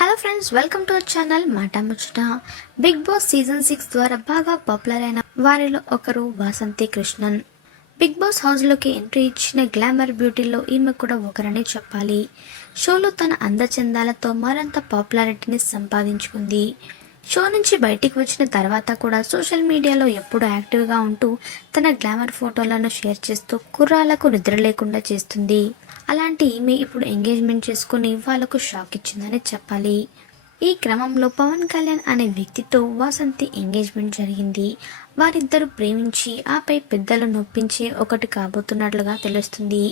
Hello friends, welcome to our channel మాట ముచ్చట. Big boss season 6 ద్వారా బాగా పాపులర్ అయిన వారిలో ఒకరు వాసంతి కృష్ణన్. బిగ్ బాస్ హౌస్లోకి ఎంట్రీ ఇచ్చిన గ్లామర్ బ్యూటీలో ఈమె కూడా ఒకరనే చెప్పాలి. షోలో తన అందచందాలతో మరింత పాపులారిటీని సంపాదించుకుంది. షో నుంచి బయటికి వచ్చిన తర్వాత కూడా సోషల్ మీడియాలో ఎప్పుడూ యాక్టివ్గా ఉంటూ తన గ్లామర్ ఫోటోలను షేర్ చేస్తూ కుర్రాళ్లకు నిద్ర లేకుండా చేస్తుంది. అలాంటి ఈమె ఇప్పుడు ఎంగేజ్మెంట్ చేసుకుని వాళ్లకు షాక్ ఇచ్చిందని చెప్పాలి. ఈ క్రమంలో పవన్ కళ్యాణ్ అనే వ్యక్తితో వాసంతి ఎంగేజ్మెంట్ జరిగింది. వారిద్దరూ ప్రేమించి ఆపై పెద్దలు నొప్పించి ఒకటి కాబోతున్నట్లుగా తెలుస్తుంది.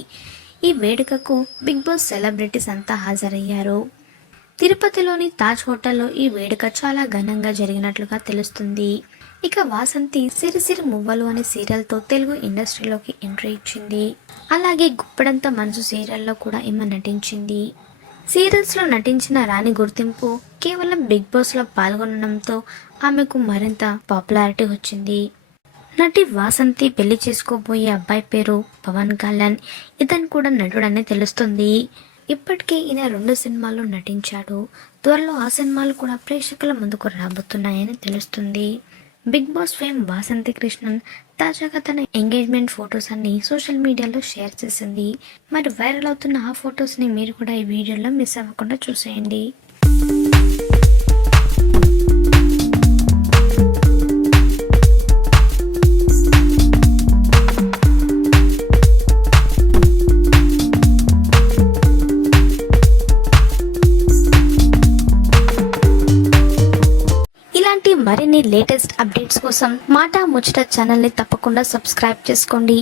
ఈ వేడుకకు బిగ్ బాస్ సెలబ్రిటీస్ అంతా హాజరయ్యారు. తిరుపతిలోని తాజ్ హోటల్లో ఈ వేడుక చాలా ఘనంగా జరిగినట్లుగా తెలుస్తుంది. ఇక వాసంతి సిరిసిరి మువ్వలు అనే సీరియల్తో తెలుగు ఇండస్ట్రీలోకి ఎంట్రీ ఇచ్చింది. అలాగే గుప్పెడంత మనసు సీరియల్లో కూడా ఈమె నటించింది. సీరియల్స్లో నటించిన రాణి గుర్తింపు కేవలం బిగ్ బాస్లో పాల్గొనడంతో ఆమెకు మరింత పాపులారిటీ వచ్చింది. నటి వాసంతి పెళ్లి చేసుకోబోయే అబ్బాయి పేరు పవన్ కళ్యాణ్. ఇతను కూడా నటుడని తెలుస్తుంది. ఇప్పటికే ఈయన 2 సినిమాల్లో నటించాడు. త్వరలో ఆ సినిమాలు కూడా ప్రేక్షకుల ముందుకు రాబోతున్నాయని తెలుస్తుంది. Bigg Boss fame Vasanthi Krishnan తాజాగా తన ఎంగేజ్మెంట్ ఫొటోస్ అన్ని సోషల్ మీడియాలో షేర్ చేసింది. మరి వైరల్ అవుతున్న ఆ ఫొటోస్ని మీరు కూడా ఈ వీడియోలో మిస్ అవ్వకుండా చూసేయండి. ఇలాంటి మరిన్ని లేటెస్ట్ అప్డేట్స్ కోసం మాట ముచ్చట ఛానల్ని తప్పకుండా సబ్స్క్రైబ్ చేసుకోండి.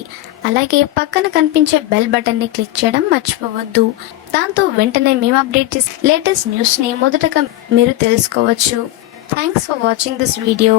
అలాగే పక్కన కనిపించే బెల్ బటన్ని క్లిక్ చేయడం మర్చిపోవద్దు. దాంతో వెంటనే మేము అప్డేట్ చేసే లేటెస్ట్ న్యూస్ని మొదటగా మీరు తెలుసుకోవచ్చు. Thanks for watching this video.